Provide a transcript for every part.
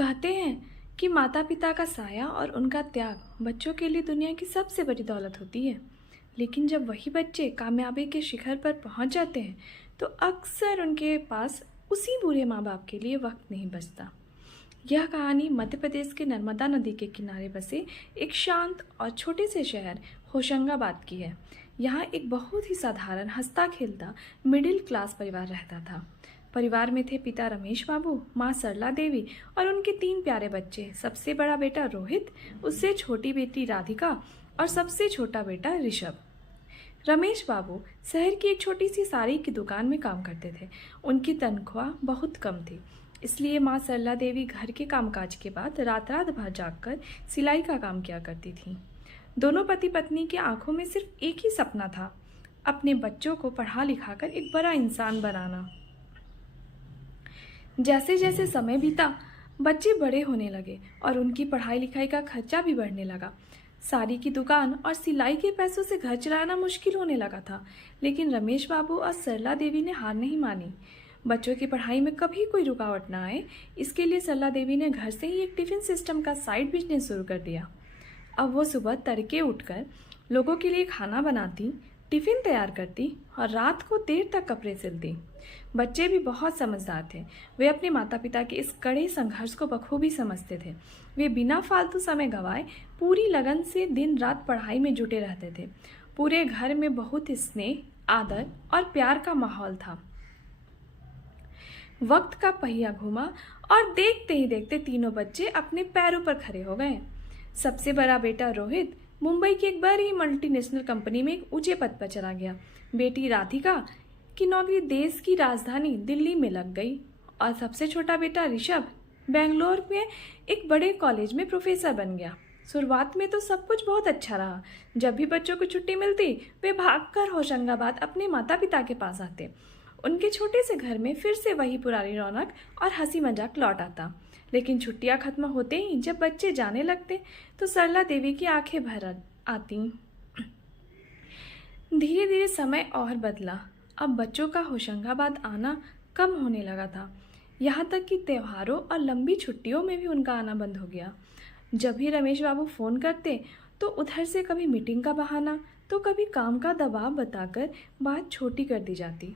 कहते हैं कि माता पिता का साया और उनका त्याग बच्चों के लिए दुनिया की सबसे बड़ी दौलत होती है। लेकिन जब वही बच्चे कामयाबी के शिखर पर पहुंच जाते हैं तो अक्सर उनके पास उसी बुरे माँ बाप के लिए वक्त नहीं बचता। यह कहानी मध्य प्रदेश के नर्मदा नदी के किनारे बसे एक शांत और छोटे से शहर होशंगाबाद की है। यहाँ एक बहुत ही साधारण हंसता खेलता मिडिल क्लास परिवार रहता था। परिवार में थे पिता रमेश बाबू, माँ सरला देवी और उनके 3 प्यारे बच्चे। सबसे बड़ा बेटा रोहित, उससे छोटी बेटी राधिका और सबसे छोटा बेटा ऋषभ। रमेश बाबू शहर की एक छोटी सी साड़ी की दुकान में काम करते थे। उनकी तनख्वाह बहुत कम थी, इसलिए माँ सरला देवी घर के कामकाज के बाद रात रात भर जागकर सिलाई का काम किया करती थी। दोनों पति पत्नी की आंखों में सिर्फ एक ही सपना था, अपने बच्चों को पढ़ा लिखाकर एक बड़ा इंसान बनाना। जैसे जैसे समय बीता, बच्चे बड़े होने लगे और उनकी पढ़ाई लिखाई का खर्चा भी बढ़ने लगा। साड़ी की दुकान और सिलाई के पैसों से घर चलाना मुश्किल होने लगा था। लेकिन रमेश बाबू और सरला देवी ने हार नहीं मानी। बच्चों की पढ़ाई में कभी कोई रुकावट ना आए, इसके लिए सरला देवी ने घर से ही एक टिफिन सिस्टम का साइड बिजनेस शुरू कर दिया। अब वो सुबह तड़के उठकर लोगों के लिए खाना बनाती, टिफिन तैयार करती और रात को देर तक कपड़े सिलती। बच्चे भी बहुत समझदार थे। वे अपने माता पिता के इस कड़े संघर्ष को बखूबी समझते थे। वे बिना फालतू समय गंवाए पूरी लगन से दिन रात पढ़ाई में जुटे रहते थे। पूरे घर में बहुत स्नेह, आदर और प्यार का माहौल था। वक्त का पहिया घूमा और देखते ही देखते तीनों बच्चे अपने पैरों पर खड़े हो गए। सबसे बड़ा बेटा रोहित मुंबई की एक बड़ी मल्टीनेशनल कंपनी में एक ऊंचे पद पर चला गया। बेटी राधिका की नौकरी देश की राजधानी दिल्ली में लग गई और सबसे छोटा बेटा ऋषभ बेंगलोर में एक बड़े कॉलेज में प्रोफेसर बन गया। शुरुआत में तो सब कुछ बहुत अच्छा रहा। जब भी बच्चों को छुट्टी मिलती, वे भागकर होशंगाबाद अपने माता पिता के पास आते। उनके छोटे से घर में फिर से वही पुरानी रौनक और हंसी मजाक लौट आता। लेकिन छुट्टियां खत्म होते ही जब बच्चे जाने लगते तो सरला देवी की आंखें भर आती। धीरे धीरे समय और बदला। अब बच्चों का होशंगाबाद आना कम होने लगा था। यहाँ तक कि त्योहारों और लंबी छुट्टियों में भी उनका आना बंद हो गया। जब भी रमेश बाबू फ़ोन करते तो उधर से कभी मीटिंग का बहाना तो कभी काम का दबाव बताकर बात छोटी कर दी जाती।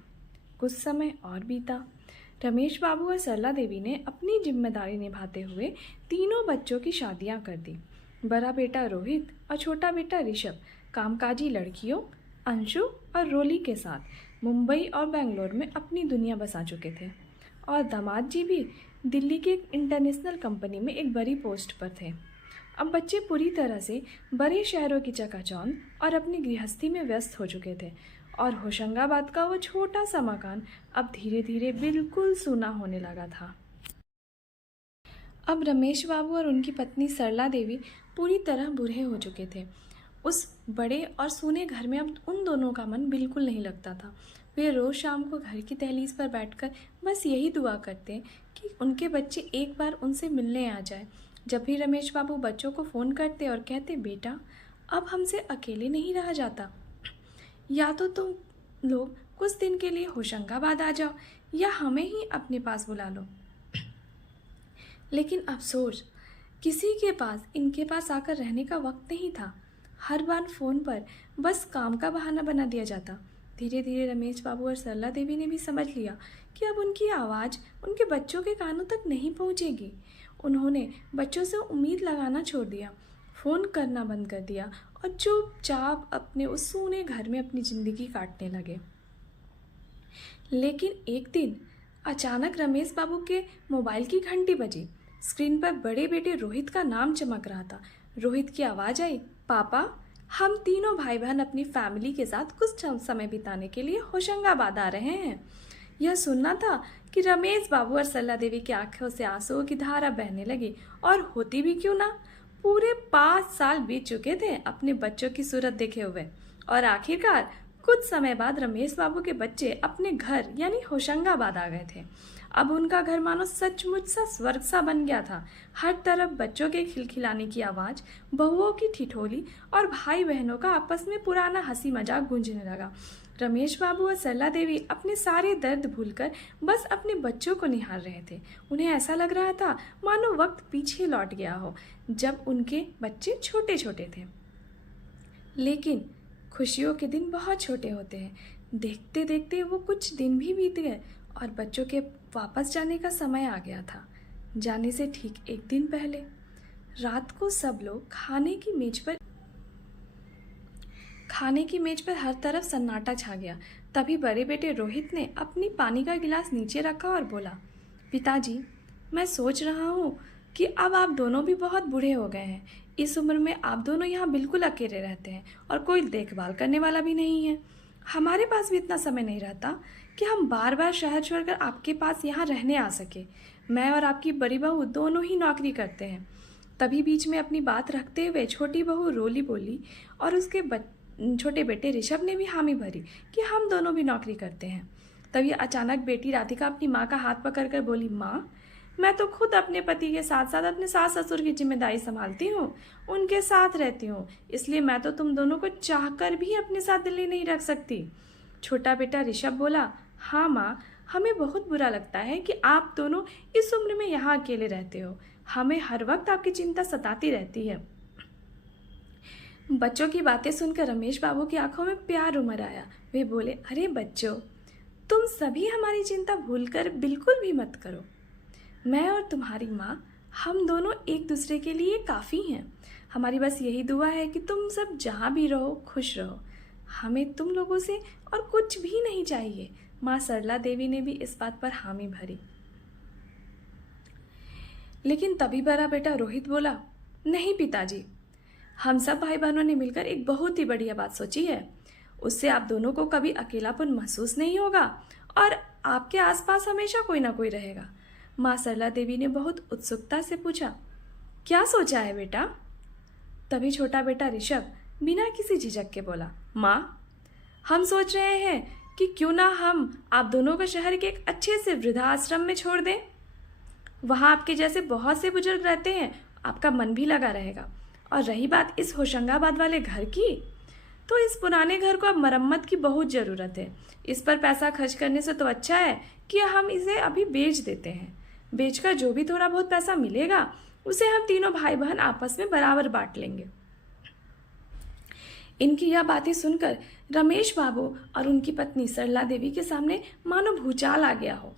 कुछ समय और बीता। रमेश बाबू और सरला देवी ने अपनी जिम्मेदारी निभाते हुए तीनों बच्चों की शादियां कर दी। बड़ा बेटा रोहित और छोटा बेटा ऋषभ कामकाजी लड़कियों अंशु और रोली के साथ मुंबई और बेंगलोर में अपनी दुनिया बसा चुके थे और दामाद जी भी दिल्ली की एक इंटरनेशनल कंपनी में एक बड़ी पोस्ट पर थे। अब बच्चे पूरी तरह से बड़े शहरों की चकाचौंध और अपनी गृहस्थी में व्यस्त हो चुके थे और होशंगाबाद का वो छोटा सा मकान अब धीरे धीरे बिल्कुल सूना होने लगा था। अब रमेश बाबू और उनकी पत्नी सरला देवी पूरी तरह बूढ़े हो चुके थे। उस बड़े और सूने घर में अब उन दोनों का मन बिल्कुल नहीं लगता था। वे रोज़ शाम को घर की दहलीज पर बैठकर बस यही दुआ करते कि उनके बच्चे एक बार उनसे मिलने आ जाए। जब भी रमेश बाबू बच्चों को फ़ोन करते और कहते, बेटा अब हमसे अकेले नहीं रहा जाता, या तो तुम लोग कुछ दिन के लिए होशंगाबाद आ जाओ या हमें ही अपने पास बुला लो। लेकिन अफसोस, किसी के पास इनके पास आकर रहने का वक्त नहीं था। हर बार फ़ोन पर बस काम का बहाना बना दिया जाता। धीरे धीरे रमेश बाबू और सरला देवी ने भी समझ लिया कि अब उनकी आवाज़ उनके बच्चों के कानों तक नहीं पहुंचेगी। उन्होंने बच्चों से उम्मीद लगाना छोड़ दिया, फ़ोन करना बंद कर दिया और चुपचाप अपने उस सूने घर में अपनी ज़िंदगी काटने लगे। लेकिन एक दिन अचानक रमेश बाबू के मोबाइल की घंटी बजी। स्क्रीन पर बड़े बेटे रोहित का नाम चमक रहा था। रोहित की आवाज़ आई, पापा हम तीनों भाई बहन अपनी फैमिली के साथ कुछ समय बिताने के लिए होशंगाबाद आ रहे हैं। यह सुनना था कि रमेश बाबू और सरला देवी की आंखों से आंसुओं की धारा बहने लगी। और होती भी क्यों ना, पूरे 5 साल बीत चुके थे अपने बच्चों की सूरत देखे हुए और आखिरकार कुछ समय बाद रमेश बाबू के बच्चे अपने घर यानी होशंगाबाद आ गए थे। अब उनका घर मानो सचमुच सा स्वर्ग सा बन गया था। हर तरफ बच्चों के खिलखिलाने की आवाज़, बहुओं की ठिठोली और भाई बहनों का आपस में पुराना हंसी मजाक गूंजने लगा। रमेश बाबू और सरला देवी अपने सारे दर्द भूलकर बस अपने बच्चों को निहार रहे थे। उन्हें ऐसा लग रहा था मानो वक्त पीछे लौट गया हो, जब उनके बच्चे छोटे छोटे थे। लेकिन खुशियों के दिन बहुत छोटे होते हैं। देखते देखते वो कुछ दिन भी बीत गए और बच्चों के वापस जाने का समय आ गया था। जाने से ठीक एक दिन पहले रात को सब लोग खाने की मेज पर हर तरफ सन्नाटा छा गया। तभी बड़े बेटे रोहित ने अपनी पानी का गिलास नीचे रखा और बोला, पिताजी, मैं सोच रहा हूँ कि अब आप दोनों भी बहुत बूढ़े हो गए हैं। इस उम्र में आप दोनों यहाँ बिल्कुल अकेले रहते हैं और कोई देखभाल करने वाला भी नहीं है। हमारे पास भी इतना समय नहीं रहता कि हम बार बार शहर छोड़कर आपके पास यहाँ रहने आ सके। मैं और आपकी बड़ी बहू दोनों ही नौकरी करते हैं। तभी बीच में अपनी बात रखते हुए छोटी बहू रोली बोली और उसके छोटे बेटे ऋषभ ने भी हामी भरी कि हम दोनों भी नौकरी करते हैं। तभी अचानक बेटी राधिका अपनी माँ का हाथ पकड़कर बोली, माँ, मैं तो खुद अपने पति के साथ साथ अपने सास ससुर की जिम्मेदारी संभालती हूँ, उनके साथ रहती हूँ, इसलिए मैं तो तुम दोनों को चाहकर भी अपने साथ दिल्ली नहीं रख सकती। छोटा बेटा ऋषभ बोला, हाँ माँ, हमें बहुत बुरा लगता है कि आप दोनों इस उम्र में यहाँ अकेले रहते हो। हमें हर वक्त आपकी चिंता सताती रहती है। बच्चों की बातें सुनकर रमेश बाबू की आंखों में प्यार उमड़ आया। वे बोले, अरे बच्चों, तुम सभी हमारी चिंता भूलकर बिल्कुल भी मत करो। मैं और तुम्हारी माँ, हम दोनों एक दूसरे के लिए काफ़ी हैं। हमारी बस यही दुआ है कि तुम सब जहाँ भी रहो खुश रहो। हमें तुम लोगों से और कुछ भी नहीं चाहिए। माँ सरला देवी ने भी इस बात पर हामी भरी। लेकिन तभी बड़ा बेटा रोहित बोला, नहीं पिताजी, हम सब भाई बहनों ने मिलकर एक बहुत ही बढ़िया बात सोची है। उससे आप दोनों को कभी अकेलापन महसूस नहीं होगा और आपके आसपास हमेशा कोई ना कोई रहेगा। माँ सरला देवी ने बहुत उत्सुकता से पूछा, क्या सोचा है बेटा? तभी छोटा बेटा ऋषभ बिना किसी झिझक के बोला, माँ, हम सोच रहे हैं कि क्यों ना हम आप दोनों को शहर के एक अच्छे से वृद्धाश्रम में छोड़ दें। वहाँ आपके जैसे बहुत से बुजुर्ग रहते हैं, आपका मन भी लगा रहेगा। और रही बात इस होशंगाबाद वाले घर की, तो इस पुराने घर को अब मरम्मत की बहुत ज़रूरत है। इस पर पैसा खर्च करने से तो अच्छा है कि हम इसे अभी बेच देते हैं। बेचकर जो भी थोड़ा बहुत पैसा मिलेगा उसे हम तीनों भाई बहन आपस में बराबर बांट लेंगे। इनकी यह बातें सुनकर रमेश बाबू और उनकी पत्नी सरला देवी के सामने मानो भूचाल आ गया हो।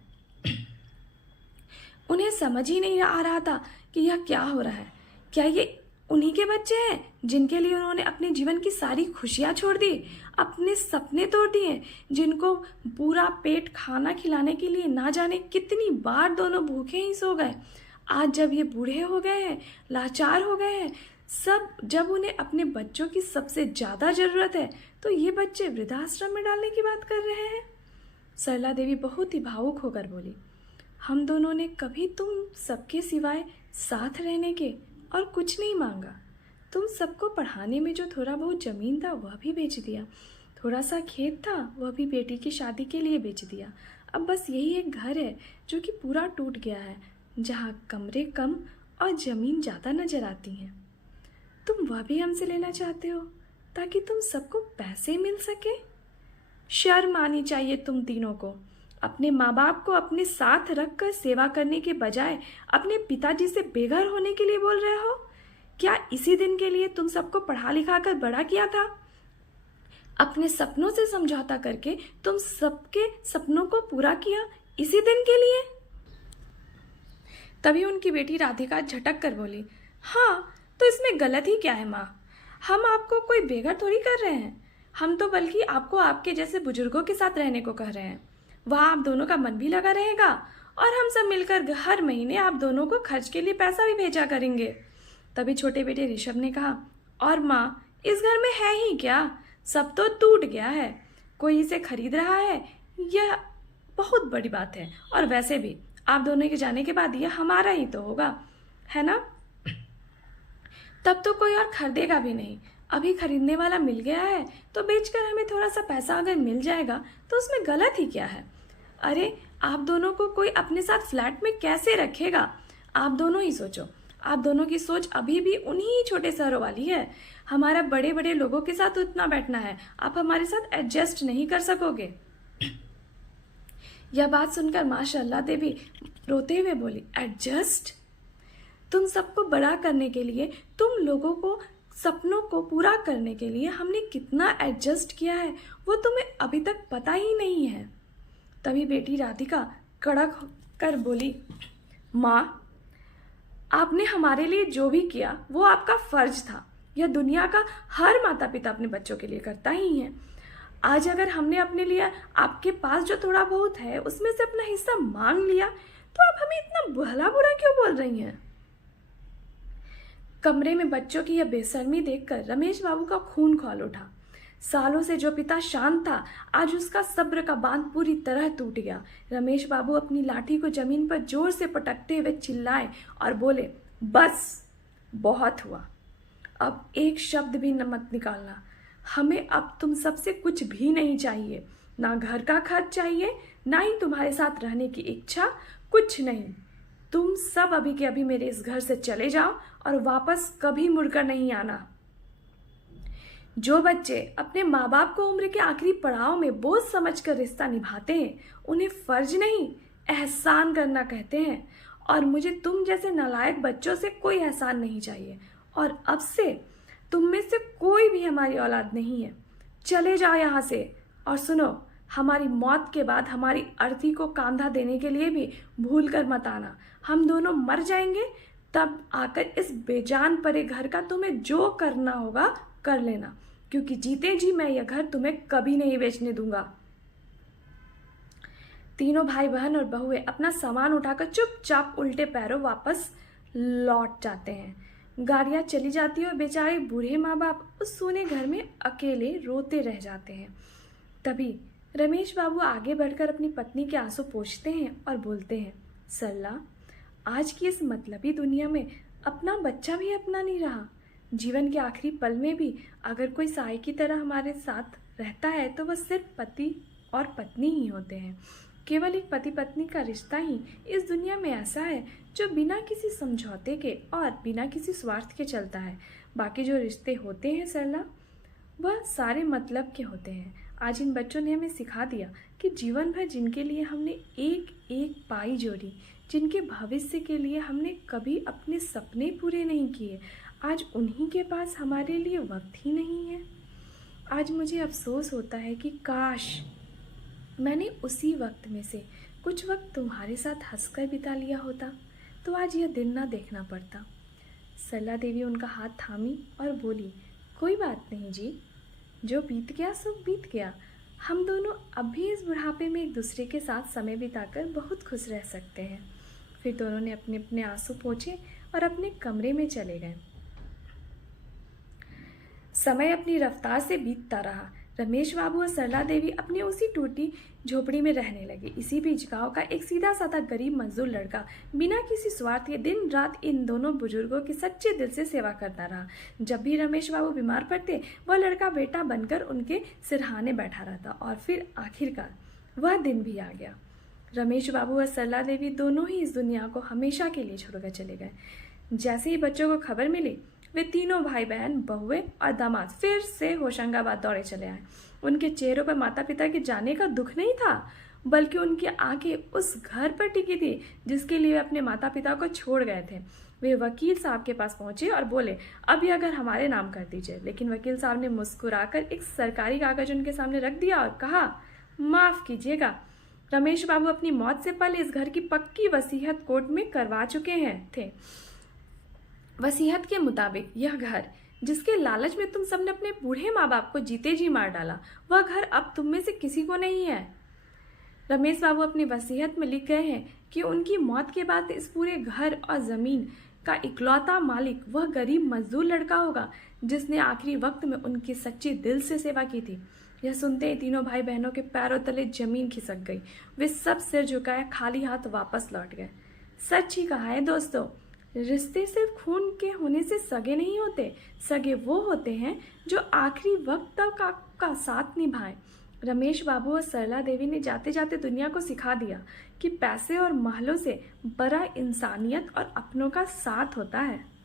उन्हें समझ ही नहीं आ रहा था कि यह क्या हो रहा है। क्या ये उन्हीं के बच्चे हैं जिनके लिए उन्होंने अपने जीवन की सारी खुशियां छोड़ दी, अपने सपने तोड़ दिए, जिनको पूरा पेट खाना खिलाने के लिए ना जाने कितनी बार दोनों भूखे ही सो गए। आज जब ये बूढ़े हो गए हैं, लाचार हो गए हैं, जब उन्हें अपने बच्चों की सबसे ज़्यादा ज़रूरत है, तो ये बच्चे वृद्धाश्रम में डालने की बात कर रहे हैं। सरला देवी बहुत ही भावुक होकर बोली, हम दोनों ने कभी तुम सबके सिवाय साथ रहने के और कुछ नहीं मांगा। तुम सबको पढ़ाने में जो थोड़ा बहुत ज़मीन था वह भी बेच दिया, थोड़ा सा खेत था वह भी बेटी की शादी के लिए बेच दिया। अब बस यही एक घर है जो कि पूरा टूट गया है, जहाँ कमरे कम और ज़मीन ज़्यादा नजर आती हैं। तुम वह भी हमसे लेना चाहते हो ताकि तुम सबको पैसे मिल सके? शर्म आनी चाहिए तुम तीनों को। अपने माँ बाप को अपने साथ रखकर सेवा करने के बजाय अपने पिताजी से बेघर होने के लिए बोल रहे हो। क्या इसी दिन के लिए तुम सबको पढ़ा लिखा कर बड़ा किया था? अपने सपनों से समझौता करके तुम सबके सपनों को पूरा किया इसी दिन के लिए? तभी उनकी बेटी राधिका झटक कर बोली, हाँ, तो इसमें गलत ही क्या है माँ? हम आपको कोई बेघर थोड़ी कर रहे हैं। हम तो बल्कि आपको आपके जैसे बुजुर्गों के साथ रहने को कह रहे हैं। वहाँ आप दोनों का मन भी लगा रहेगा और हम सब मिलकर हर महीने आप दोनों को खर्च के लिए पैसा भी भेजा करेंगे। तभी छोटे बेटे ऋषभ ने कहा, और माँ, इस घर में है ही क्या? सब तो टूट गया है, कोई इसे खरीद रहा है, यह बहुत बड़ी बात है। और वैसे भी आप दोनों के जाने के बाद यह हमारा ही तो होगा, है ना? तब तो कोई और खरीदेगा भी नहीं। अभी खरीदने वाला मिल गया है तो बेचकर हमें थोड़ा सा पैसा अगर मिल जाएगा तो उसमें गलत ही क्या है? अरे, आप दोनों को कोई अपने साथ फ्लैट में कैसे रखेगा? आप दोनों ही सोचो। आप दोनों की सोच अभी भी उन्हीं छोटे शहरों वाली है। हमारा बड़े बड़े लोगों के साथ उठना बैठना है, आप हमारे साथ एडजस्ट नहीं कर सकोगे। यह बात सुनकर माशाअल्लाह देवी रोते हुए बोली, एडजस्ट? तुम सबको बड़ा करने के लिए, तुम लोगों को सपनों को पूरा करने के लिए हमने कितना एडजस्ट किया है वो तुम्हें अभी तक पता ही नहीं है। तभी बेटी राधिका कड़क कर बोली, माँ, आपने हमारे लिए जो भी किया वो आपका फर्ज था। यह दुनिया का हर माता पिता अपने बच्चों के लिए करता ही है। आज अगर हमने अपने लिए आपके पास जो थोड़ा बहुत है उसमें से अपना हिस्सा मांग लिया तो आप हमें इतना भला बुरा क्यों बोल रही हैं? कमरे में बच्चों की यह बेशर्मी देखकर रमेश बाबू का खून खौल उठा। सालों से जो पिता शांत था, आज उसका सब्र का बांध पूरी तरह टूट गया। रमेश बाबू अपनी लाठी को जमीन पर जोर से पटकते हुए चिल्लाए और बोले, बस, बहुत हुआ। अब एक शब्द भी मत निकालना। हमें अब तुम सबसे कुछ भी नहीं चाहिए, ना घर का खर्च चाहिए, ना ही तुम्हारे साथ रहने की इच्छा, कुछ नहीं। तुम सब अभी के अभी मेरे इस घर से चले जाओ और वापस कभी मुड़कर नहीं आना। जो बच्चे अपने माँ बाप को उम्र के आखिरी पड़ाव में बोझ समझकर रिश्ता निभाते हैं, उन्हें फर्ज नहीं एहसान करना कहते हैं। और मुझे तुम जैसे नालायक बच्चों से कोई एहसान नहीं चाहिए। और अब से तुम में से कोई भी हमारी औलाद नहीं है। चले जाओ यहाँ से। और सुनो, हमारी मौत के बाद हमारी अर्थी को कांधा देने के लिए भी भूल कर मत आना। हम दोनों मर जाएंगे, तब आकर इस बेजान परे घर का तुम्हें जो करना होगा कर लेना, क्योंकि जीते जी मैं यह घर तुम्हें कभी नहीं बेचने दूंगा। तीनों भाई बहन और बहुएं अपना सामान उठाकर चुपचाप उल्टे पैरों वापस लौट जाते हैं। गाड़ियां चली जाती है और बेचारे बूढ़े माँ बाप उस सूने घर में अकेले रोते रह जाते हैं। तभी रमेश बाबू आगे बढ़कर अपनी पत्नी के आंसू पोंछते हैं और बोलते हैं, सरला, आज की इस मतलबी दुनिया में अपना बच्चा भी अपना नहीं रहा। जीवन के आखिरी पल में भी अगर कोई साय की तरह हमारे साथ रहता है तो वह सिर्फ पति और पत्नी ही होते हैं। केवल एक पति पत्नी का रिश्ता ही इस दुनिया में ऐसा है जो बिना किसी समझौते के और बिना किसी स्वार्थ के चलता है। बाकी जो रिश्ते होते हैं सरला, वह सारे मतलब के होते हैं। आज इन बच्चों ने हमें सिखा दिया कि जीवन भर जिनके लिए हमने एक एक पाई जोड़ी, जिनके भविष्य के लिए हमने कभी अपने सपने पूरे नहीं किए, आज उन्हीं के पास हमारे लिए वक्त ही नहीं है। आज मुझे अफसोस होता है कि काश मैंने उसी वक्त में से कुछ वक्त तुम्हारे साथ हंसकर बिता लिया होता, तो आज यह दिन ना देखना पड़ता। सरला देवी उनका हाथ थामी और बोली, कोई बात नहीं जी, जो बीत गया सो बीत गया। हम दोनों अब भी इस बुढ़ापे में एक दूसरे के साथ समय बिताकर बहुत खुश रह सकते हैं। फिर दोनों ने अपने अपने आंसू पोंछे और अपने कमरे में चले गए। समय अपनी रफ्तार से बीतता रहा। रमेश बाबू और सरला देवी अपनी उसी टूटी झोपड़ी में रहने लगे। इसी बीच गांव का एक सीधा साधा गरीब मजदूर लड़का बिना किसी स्वार्थ के दिन रात इन दोनों बुजुर्गों की सच्चे दिल से सेवा करता रहा। जब भी रमेश बाबू बीमार पड़ते, वह लड़का बेटा बनकर उनके सिरहाने बैठा रहता। और फिर आखिरकार वह दिन भी आ गया। रमेश बाबू और सरला देवी दोनों ही इस दुनिया को हमेशा के लिए छोड़कर चले गए। जैसे ही बच्चों को खबर मिली, वे तीनों भाई बहन, बहुएं और दामाद फिर से होशंगाबाद दौड़े चले आए। उनके चेहरों पर माता पिता के जाने का दुख नहीं था, बल्कि उनकी आंखें उस घर पर टिकी थी जिसके लिए वे अपने माता पिता को छोड़ गए थे। वे वकील साहब के पास पहुंचे और बोले, अब यह घर हमारे नाम कर दीजिए। लेकिन वकील साहब ने मुस्कुराकर एक सरकारी कागज उनके सामने रख दिया और कहा, माफ़ कीजिएगा, रमेश बाबू अपनी मौत से पहले इस घर की पक्की वसीयत कोर्ट में करवा चुके थे। वसीयत के मुताबिक यह घर, जिसके लालच में तुम सबने अपने बूढ़े माँ बाप को जीते जी मार डाला, वह घर अब तुम में से किसी को नहीं है। रमेश बाबू अपनी वसीयत में लिख गए हैं कि उनकी मौत के बाद इस पूरे घर और ज़मीन का इकलौता मालिक वह गरीब मजदूर लड़का होगा जिसने आखिरी वक्त में उनकी सच्ची दिल से सेवा की थी। यह सुनते ही तीनों भाई बहनों के पैरों तले जमीन खिसक गई। वे सब सिर झुकाए खाली हाथ वापस लौट गए। सच ही कहा है दोस्तों, रिश्ते सिर्फ खून के होने से सगे नहीं होते। सगे वो होते हैं जो आखिरी वक्त तक आपका साथ निभाएं। रमेश बाबू और सरला देवी ने जाते जाते दुनिया को सिखा दिया कि पैसे और महलों से बड़ा इंसानियत और अपनों का साथ होता है।